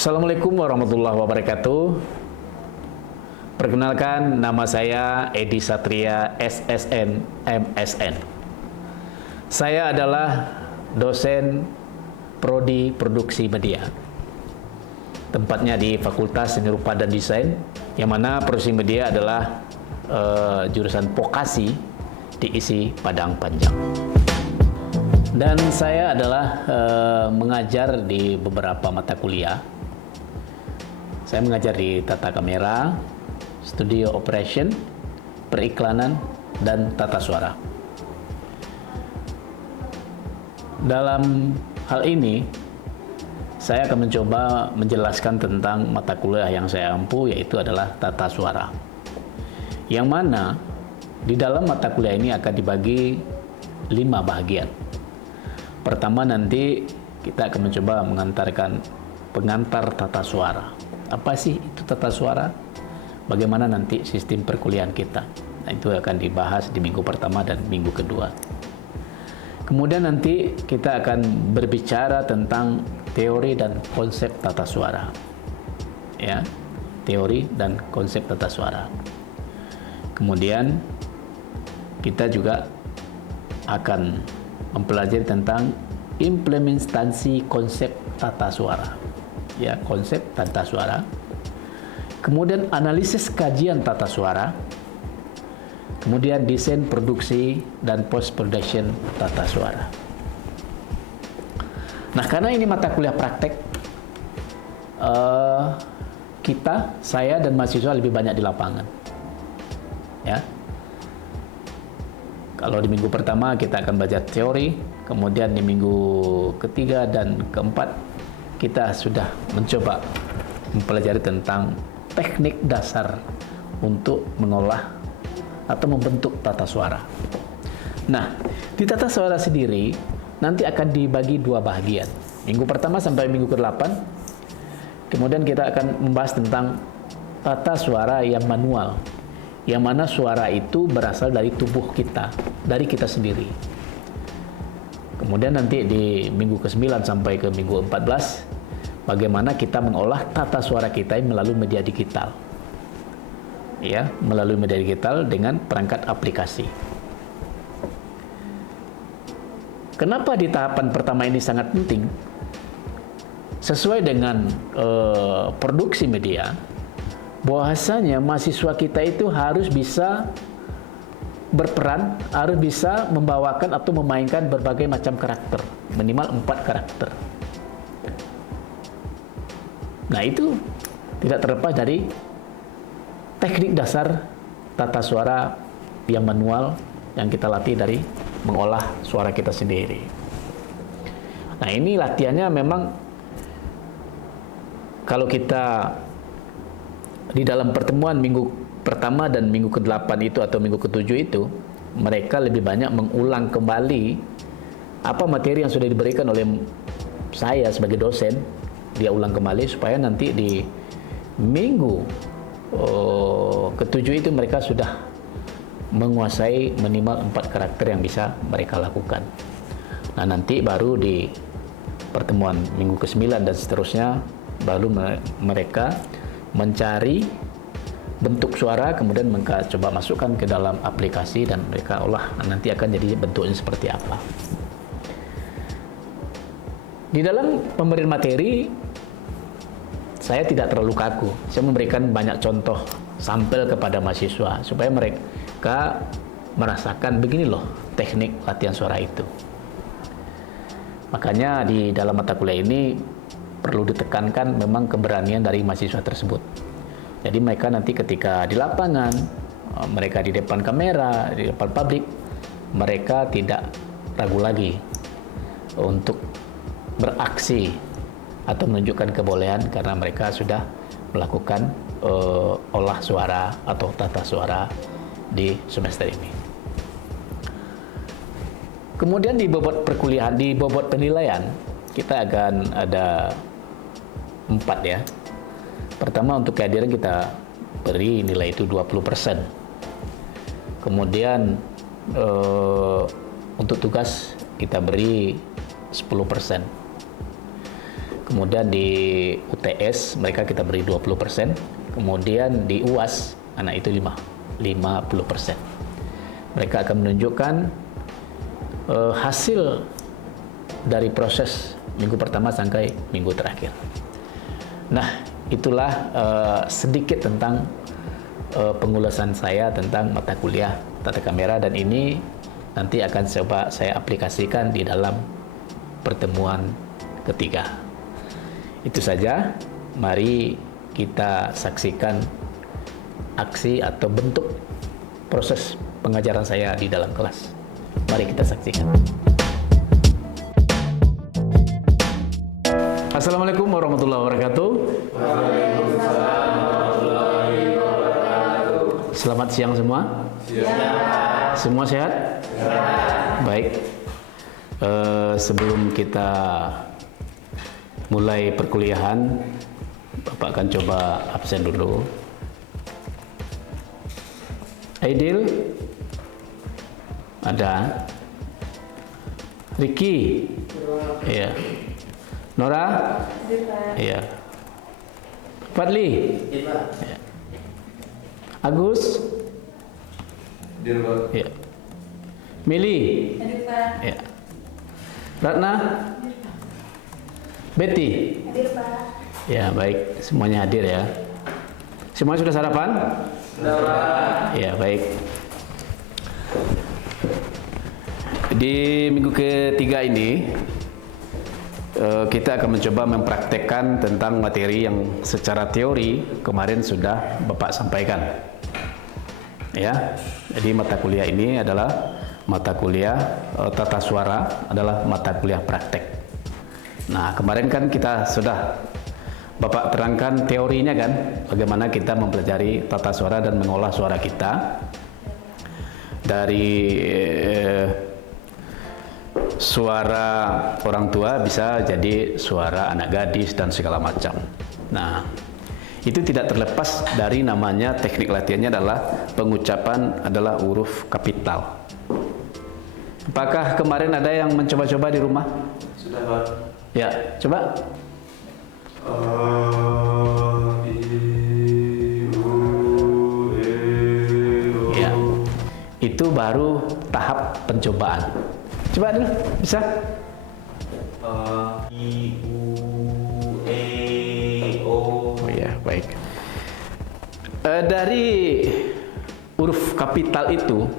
Assalamualaikum warahmatullahi wabarakatuh. Perkenalkan, nama saya Edi Satria, SSN, MSN. Saya adalah dosen Prodi Produksi Media. Tempatnya di Fakultas Seni Rupa dan Desain, yang mana produksi media adalah jurusan vokasi diisi Padang Panjang. Dan saya adalah mengajar di beberapa mata kuliah. Saya mengajar di tata kamera, studio operation, periklanan, dan tata suara. Dalam hal ini, saya akan mencoba menjelaskan tentang mata kuliah yang saya ampu, yaitu adalah tata suara. Yang mana di dalam mata kuliah ini akan dibagi 5 bagian. Pertama, nanti kita akan mencoba mengantarkan pengantar tata suara. Apa sih itu tata suara? Bagaimana nanti sistem perkuliahan kita? Nah, itu akan dibahas di minggu pertama dan minggu kedua. Kemudian nanti kita akan berbicara tentang teori dan konsep tata suara. Ya, teori dan konsep tata suara. Kemudian kita juga akan mempelajari tentang implementasi konsep tata suara. Ya, konsep tata suara. Kemudian analisis kajian tata suara. Kemudian desain produksi dan post production tata suara. Nah, karena ini mata kuliah praktek, saya dan mahasiswa lebih banyak di lapangan. Ya. Kalau di minggu pertama kita akan belajar teori, kemudian di minggu ketiga dan keempat kita sudah mencoba mempelajari tentang teknik dasar untuk mengolah atau membentuk tata suara. Nah, di tata suara sendiri nanti akan dibagi 2 bagian. Minggu pertama sampai minggu ke-8, kemudian kita akan membahas tentang tata suara yang manual, yang mana suara itu berasal dari tubuh kita, dari kita sendiri. Kemudian nanti di minggu ke-9 sampai ke minggu 14, bagaimana kita mengolah tata suara kita melalui media digital. Ya, melalui media digital dengan perangkat aplikasi. Kenapa di tahapan pertama ini sangat penting? Sesuai dengan produksi media, bahwasanya mahasiswa kita itu harus bisa berperan, harus bisa membawakan atau memainkan berbagai macam karakter, minimal 4 karakter. Nah, itu tidak terlepas dari teknik dasar tata suara yang manual yang kita latih dari mengolah suara kita sendiri. Nah, ini latihannya memang kalau kita di dalam pertemuan minggu pertama dan minggu ke-8 itu atau minggu ke-7 itu, mereka lebih banyak mengulang kembali apa materi yang sudah diberikan oleh saya sebagai dosen. Dia ulang kembali supaya nanti di minggu ke-7 itu mereka sudah menguasai minimal 4 karakter yang bisa mereka lakukan. Nah, nanti baru di pertemuan minggu ke-9 dan seterusnya baru mereka mencari bentuk suara, kemudian mereka coba masukkan ke dalam aplikasi dan mereka olah. Nah, nanti akan jadi bentuknya seperti apa. Di dalam pemberian materi, saya tidak terlalu kaku. Saya memberikan banyak contoh sampel kepada mahasiswa supaya mereka merasakan begini loh teknik latihan suara itu. Makanya di dalam mata kuliah ini perlu ditekankan memang keberanian dari mahasiswa tersebut. Jadi mereka nanti ketika di lapangan, mereka di depan kamera, di depan publik, mereka tidak ragu lagi untuk beraksi atau menunjukkan kebolehan karena mereka sudah melakukan olah suara atau tata suara di semester ini. Kemudian di bobot perkuliahan, di bobot penilaian, kita akan ada 4 ya. Pertama, untuk kehadiran kita beri nilai itu 20%. Kemudian untuk tugas kita beri 10%. kemudian di UTS mereka kita beri 20%, kemudian di UAS anak itu 50%. Mereka akan menunjukkan hasil dari proses minggu pertama sampai minggu terakhir. Nah, itulah sedikit tentang pengulasan saya tentang mata kuliah tata kamera, dan ini nanti akan coba saya aplikasikan di dalam pertemuan ketiga. Itu saja, mari kita saksikan aksi atau bentuk proses pengajaran saya di dalam kelas. Mari kita saksikan. Assalamualaikum warahmatullahi wabarakatuh. Selamat siang semua. Semua sehat? Baik. Sebelum kita mulai perkuliahan, Bapak akan coba absen dulu. Aidil? Ada? Ricky? Iya. Nora? Iya. Fadli? Iya. Agus? Iya. Mili? Iya. Ratna? Betty? Ya, baik. Semuanya hadir ya. Semuanya sudah sarapan? Sudah. Ya, baik. Di minggu ketiga ini kita akan mencoba mempraktekkan tentang materi yang secara teori kemarin sudah Bapak sampaikan. Ya, jadi mata kuliah ini adalah mata kuliah tata suara, adalah mata kuliah praktek. Nah, kemarin kan kita sudah Bapak terangkan teorinya kan, bagaimana kita mempelajari tata suara dan mengolah suara kita dari suara orang tua bisa jadi suara anak gadis dan segala macam. Nah, itu tidak terlepas dari namanya teknik latihannya adalah pengucapan adalah huruf kapital. Apakah kemarin ada yang mencoba-coba di rumah? Sudah, Pak. Ya, coba. Ya, itu baru tahap pencobaan. Coba dulu, bisa? I, U, E, O. Oh ya, baik. Dari huruf kapital itu,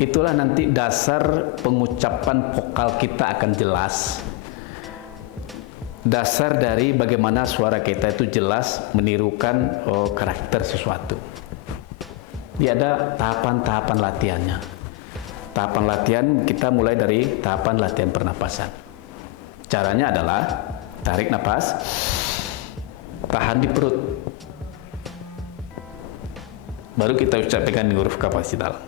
itulah nanti dasar pengucapan vokal kita akan jelas. Dasar dari bagaimana suara kita itu jelas menirukan karakter sesuatu. Dia ada tahapan-tahapan latihannya. Tahapan latihan kita mulai dari tahapan latihan pernapasan. Caranya adalah tarik napas, tahan di perut, baru kita ucapkan di huruf kapital.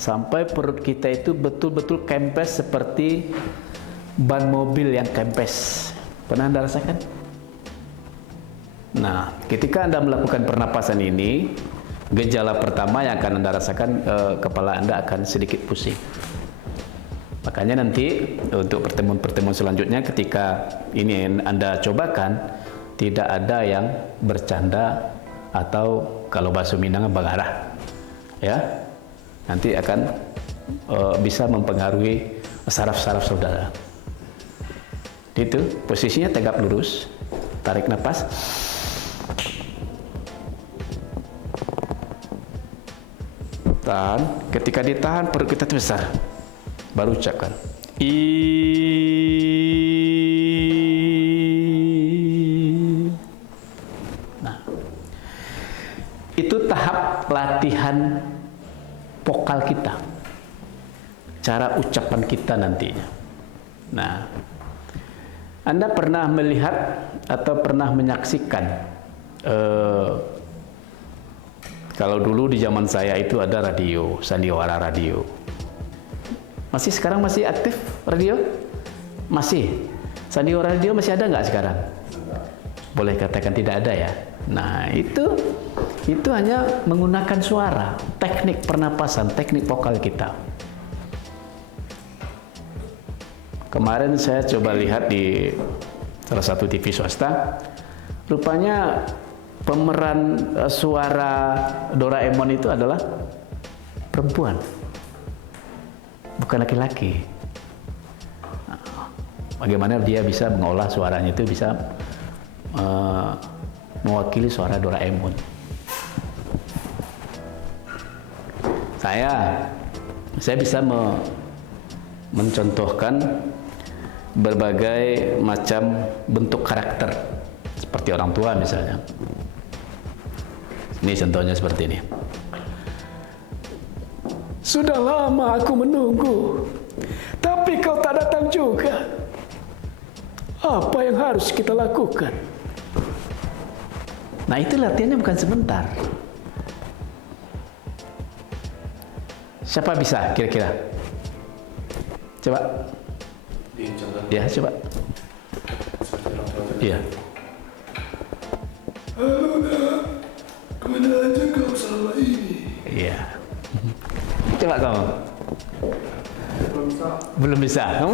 Sampai perut kita itu betul-betul kempes seperti ban mobil yang kempes. Pernah Anda rasakan? Nah, ketika Anda melakukan pernapasan ini, gejala pertama yang akan Anda rasakan, kepala Anda akan sedikit pusing. Makanya nanti untuk pertemuan-pertemuan selanjutnya ketika ini Anda cobakan, tidak ada yang bercanda atau kalau bahasa Minang bagarah. Ya. Nanti akan bisa mempengaruhi saraf-saraf saudara. Itu posisinya tegap lurus, tarik nafas, tahan. Ketika ditahan perut kita itu besar, baru ucapkan I. Nah, itu tahap latihan vokal kita, cara ucapan kita nantinya. Nah, Anda pernah melihat atau pernah menyaksikan kalau dulu di zaman saya itu ada radio, sandiwara radio. Masih sekarang masih aktif radio? Masih. Sandiwara radio masih ada nggak sekarang? boleh katakan tidak ada ya. Nah, itu hanya menggunakan suara, teknik pernapasan, teknik vokal kita. Kemarin saya coba lihat di salah satu TV swasta, rupanya pemeran suara Doraemon itu adalah perempuan, bukan laki-laki. Bagaimana dia bisa mengolah suaranya itu bisa mewakili suara Doraemon. Saya bisa mencontohkan berbagai macam bentuk karakter seperti orang tua misalnya. Ini contohnya seperti ini. Sudah lama aku menunggu, tapi kau tak datang juga. Apa yang harus kita lakukan? Nah, itu latihannya bukan sebentar. Siapa bisa kira-kira? Coba. Ya, coba. Iya. Halo nak, kemana aja kau selama ini? Iya. Coba kamu. Belum bisa. Kamu?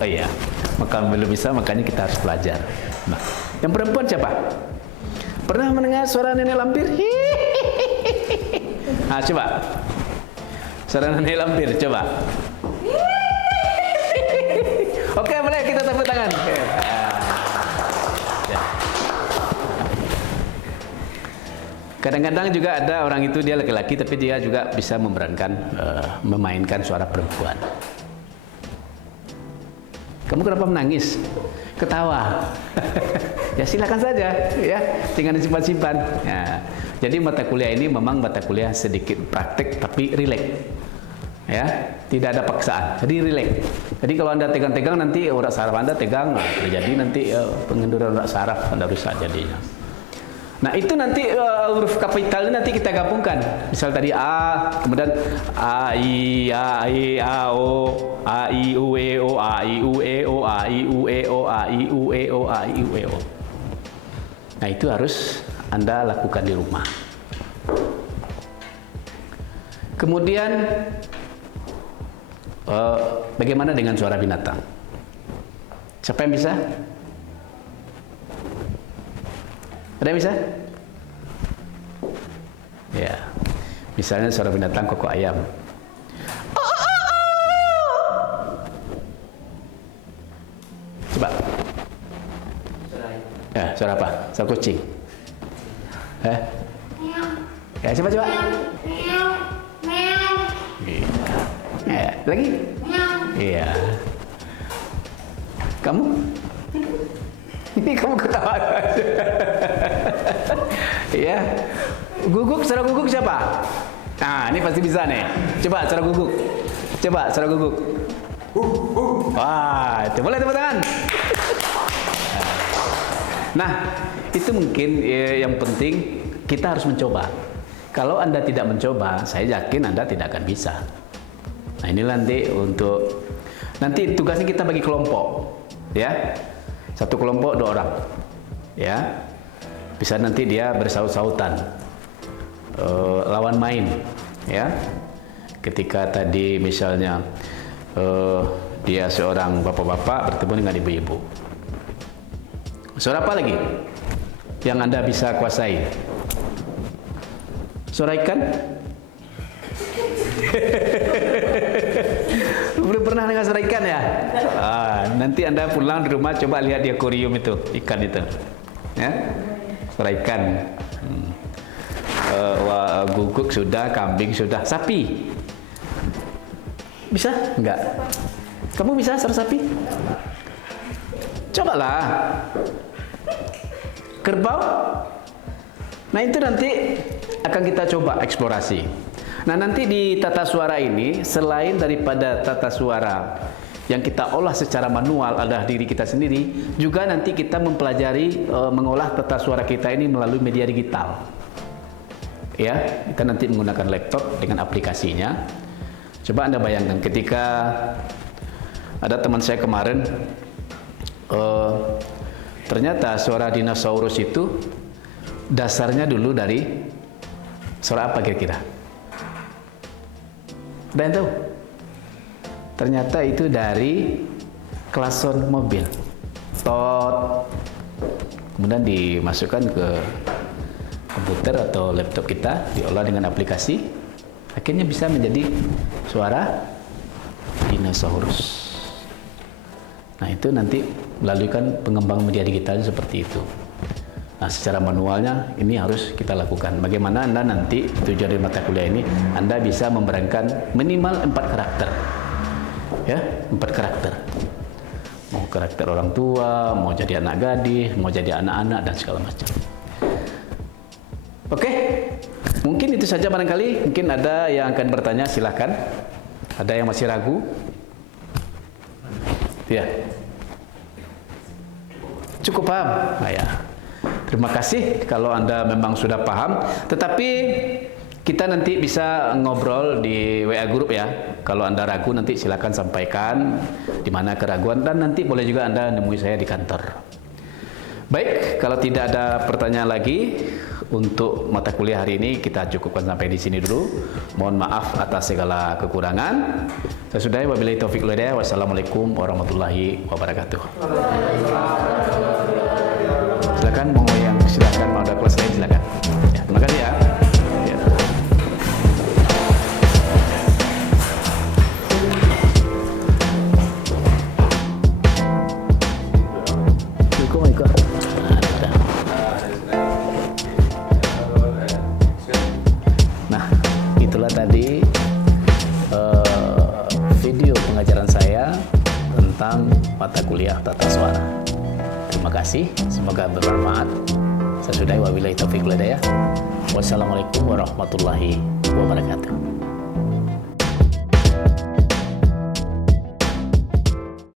Oh iya. Maka belum bisa, makanya kita harus belajar. Nah, yang perempuan siapa? Pernah mendengar suara nenek lampir? Ah, coba. Suara nenek lampir, coba. Oke, boleh kita tepuk tangan. Ya. Kadang-kadang juga ada orang itu dia laki-laki, tapi dia juga bisa memainkan suara perempuan. Kamu kenapa menangis? Ketawa. Ya silakan saja, ya, tinggal disimpan-simpan. Ya. Jadi mata kuliah ini memang mata kuliah sedikit praktek tapi rileks. Ya, tidak ada paksaan. Jadi rileks. Jadi kalau Anda tegang-tegang nanti urat saraf Anda tegang, terjadi nanti pengenduran urat saraf Anda rusak jadinya. Nah, itu nanti huruf kapital ini nanti kita gabungkan. Misal tadi A, kemudian A I A O, A I U E O, A I U E O, A I U E O, A I U E O, A I U E O. Nah, itu harus Anda lakukan di rumah. Kemudian bagaimana dengan suara binatang? Siapa yang bisa? Ada yang bisa? Ya, misalnya suara binatang koko ayam. Coba. Ya, suara apa? Suara kucing. Ya, coba. Ya, lagi? Iya. Kamu? Ini kamu ketawa aja. Iya. Guguk, suara guguk siapa? Nah, ini pasti bisa nih. Coba suara guguk. Coba suara guguk. Wah, itu boleh tepuk tangan. Nah, itu mungkin yang penting kita harus mencoba. Kalau Anda tidak mencoba, saya yakin Anda tidak akan bisa. Nah, ini nanti tugasnya kita bagi kelompok, ya. Satu kelompok 2 orang, ya. Bisa nanti dia bersaut-sautan, lawan main, ya. Ketika tadi misalnya dia seorang bapak-bapak bertemu dengan ibu-ibu. Suara apa lagi yang Anda bisa kuasai? Suara ikan? Belum pernah dengar suara ikan ya? Nanti Anda pulang di rumah coba lihat di akuarium itu, ikan itu. Ya? Suara ikan. Guguk sudah, kambing sudah, sapi. Bisa? Enggak. Kamu bisa suara sapi? Cobalah. Kerbau? Nah, itu nanti akan kita coba eksplorasi. Nah, nanti di tata suara ini, selain daripada tata suara yang kita olah secara manual adalah diri kita sendiri, juga nanti kita mempelajari mengolah tata suara kita ini melalui media digital. Ya, kita nanti menggunakan laptop dengan aplikasinya. Coba Anda bayangkan ketika ada teman saya kemarin Ternyata suara dinosaurus itu dasarnya dulu dari suara apa kira-kira? Ada yang tahu? Ternyata itu dari klakson mobil. Tot. Kemudian dimasukkan ke komputer atau laptop kita, diolah dengan aplikasi, akhirnya bisa menjadi suara dinosaurus. Nah, itu nanti melalui kan pengembangan media digital seperti itu. Nah, secara manualnya ini harus kita lakukan. Bagaimana Anda nanti tujuan dari mata kuliah ini, Anda bisa memerankan minimal 4 karakter. Ya, 4 karakter. Mau karakter orang tua, mau jadi anak gadis, mau jadi anak-anak, dan segala macam. Oke, mungkin itu saja barangkali. Mungkin ada yang akan bertanya, silahkan. Ada yang masih ragu? Ya. Cukup paham? Nah, ya. Terima kasih kalau Anda memang sudah paham. Tetapi kita nanti bisa ngobrol di WA Group ya. Kalau Anda ragu nanti silakan sampaikan di mana keraguan, dan nanti boleh juga Anda nemui saya di kantor. Baik, kalau tidak ada pertanyaan lagi untuk mata kuliah hari ini kita cukupkan sampai di sini dulu. Mohon maaf atas segala kekurangan. Saya sudahi, wabillahi taufiq wal hidayah. Wassalamualaikum warahmatullahi wabarakatuh. Silakan mau ada kelas lain silakan. Ya, terima kasih ya. Ya. Ikut. Nah, itulah tadi video pengajaran saya tentang mata kuliah tata suara. Terima kasih, semoga bermanfaat. Saya sudahi, wabillahi taufiq wal hidayah. Wassalamualaikum warahmatullahi wabarakatuh.